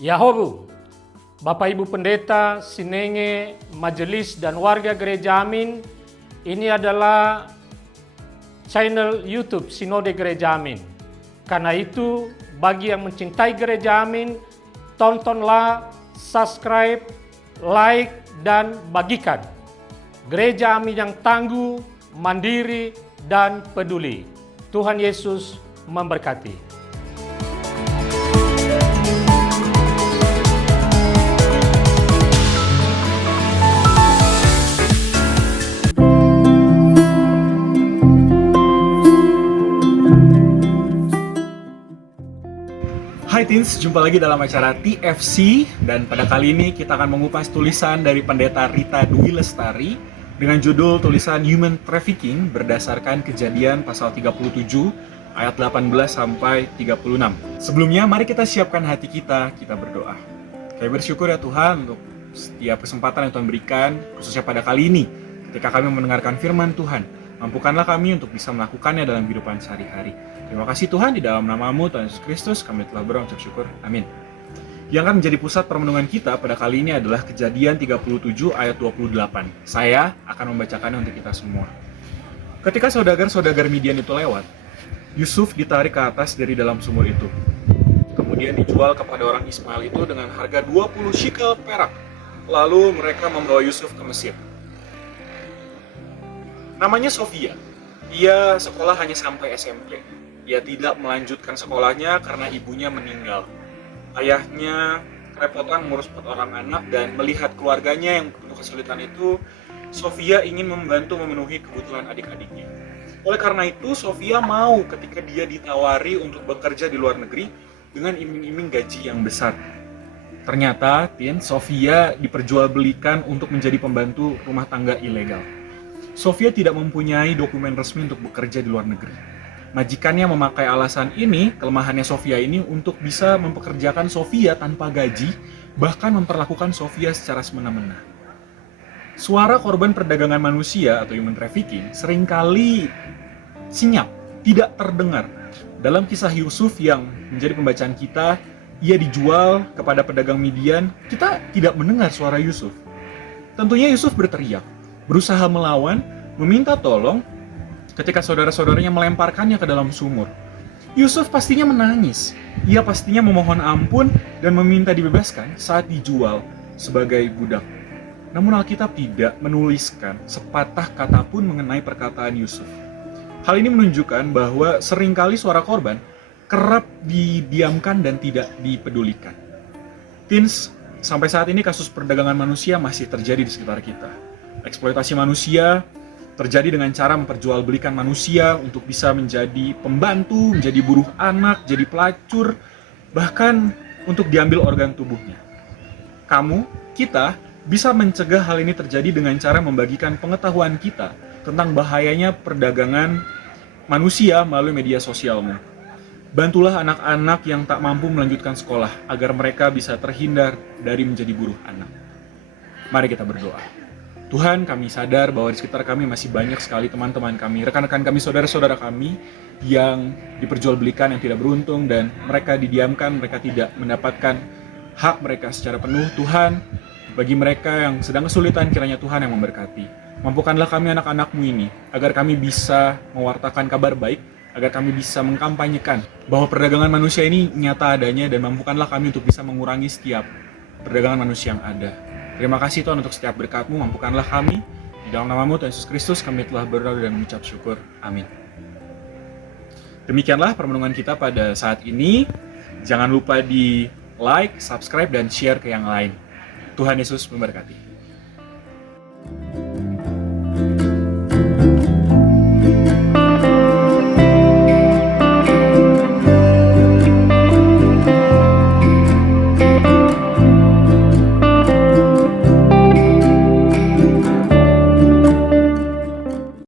Yahobu, Bapak Ibu Pendeta, Sinenge, Majelis dan warga Gereja Amin, ini adalah channel YouTube Sinode Gereja Amin. Karena itu, bagi yang mencintai Gereja Amin, tontonlah, subscribe, like, dan bagikan. Gereja Amin yang tangguh, mandiri, dan peduli. Tuhan Yesus memberkati. Hai Teens, jumpa lagi dalam acara TFC, dan pada kali ini kita akan mengupas tulisan dari Pendeta Rita Dwi Lestari dengan judul tulisan Human Trafficking berdasarkan Kejadian pasal 37 ayat 18 sampai 36. Sebelumnya mari kita siapkan hati kita berdoa. Kami bersyukur ya Tuhan untuk setiap kesempatan yang Tuhan berikan, khususnya pada kali ini ketika kami mendengarkan firman Tuhan. Mampukanlah kami untuk bisa melakukannya dalam kehidupan sehari-hari. Terima kasih Tuhan, di dalam nama-Mu Tuhan Yesus Kristus kami telah berdoa ucap syukur. Amin. Yang akan menjadi pusat permenungan kita pada kali ini adalah Kejadian 37 ayat 28. Saya akan membacakannya untuk kita semua. Ketika saudagar-saudagar Midian itu lewat, Yusuf ditarik ke atas dari dalam sumur itu. Kemudian dijual kepada orang Ismail itu dengan harga 20 shekel perak. Lalu mereka membawa Yusuf ke Mesir. Namanya Sofia. Ia sekolah hanya sampai SMP. Ia tidak melanjutkan sekolahnya karena ibunya meninggal. Ayahnya kerepotan mengurus 4 orang anak, dan melihat keluarganya yang penuh kesulitan itu, Sofia ingin membantu memenuhi kebutuhan adik-adiknya. Oleh karena itu, Sofia mau ketika dia ditawari untuk bekerja di luar negeri dengan iming-iming gaji yang besar. Ternyata, Sofia diperjualbelikan untuk menjadi pembantu rumah tangga ilegal. Sofia tidak mempunyai dokumen resmi untuk bekerja di luar negeri. Majikannya memakai alasan ini, kelemahannya Sofia ini, untuk bisa mempekerjakan Sofia tanpa gaji, bahkan memperlakukan Sofia secara semena-mena. Suara korban perdagangan manusia atau human trafficking seringkali senyap, tidak terdengar. Dalam kisah Yusuf yang menjadi pembacaan kita, ia dijual kepada pedagang Midian, kita tidak mendengar suara Yusuf. Tentunya Yusuf berteriak, berusaha melawan, meminta tolong ketika saudara-saudaranya melemparkannya ke dalam sumur. Yusuf pastinya menangis. Ia pastinya memohon ampun dan meminta dibebaskan saat dijual sebagai budak. Namun Alkitab tidak menuliskan sepatah kata pun mengenai perkataan Yusuf. Hal ini menunjukkan bahwa seringkali suara korban kerap didiamkan dan tidak dipedulikan. Teens, sampai saat ini kasus perdagangan manusia masih terjadi di sekitar kita. Eksploitasi manusia terjadi dengan cara memperjualbelikan manusia untuk bisa menjadi pembantu, menjadi buruh anak, jadi pelacur, bahkan untuk diambil organ tubuhnya. Kamu, kita, bisa mencegah hal ini terjadi dengan cara membagikan pengetahuan kita tentang bahayanya perdagangan manusia melalui media sosialmu. Bantulah anak-anak yang tak mampu melanjutkan sekolah agar mereka bisa terhindar dari menjadi buruh anak. Mari kita berdoa. Tuhan, kami sadar bahwa di sekitar kami masih banyak sekali teman-teman kami, rekan-rekan kami, saudara-saudara kami yang diperjualbelikan, yang tidak beruntung, dan mereka didiamkan, mereka tidak mendapatkan hak mereka secara penuh. Tuhan, bagi mereka yang sedang kesulitan, kiranya Tuhan yang memberkati. Mampukanlah kami anak-anak-Mu ini, agar kami bisa mewartakan kabar baik, agar kami bisa mengkampanyekan bahwa perdagangan manusia ini nyata adanya, dan mampukanlah kami untuk bisa mengurangi setiap perdagangan manusia yang ada. Terima kasih Tuhan untuk setiap berkat-Mu, mampukanlah kami. Di dalam nama-Mu Tuhan Yesus Kristus kami telah berdoa dan mengucap syukur. Amin. Demikianlah permenungan kita pada saat ini. Jangan lupa di like, subscribe, dan share ke yang lain. Tuhan Yesus memberkati.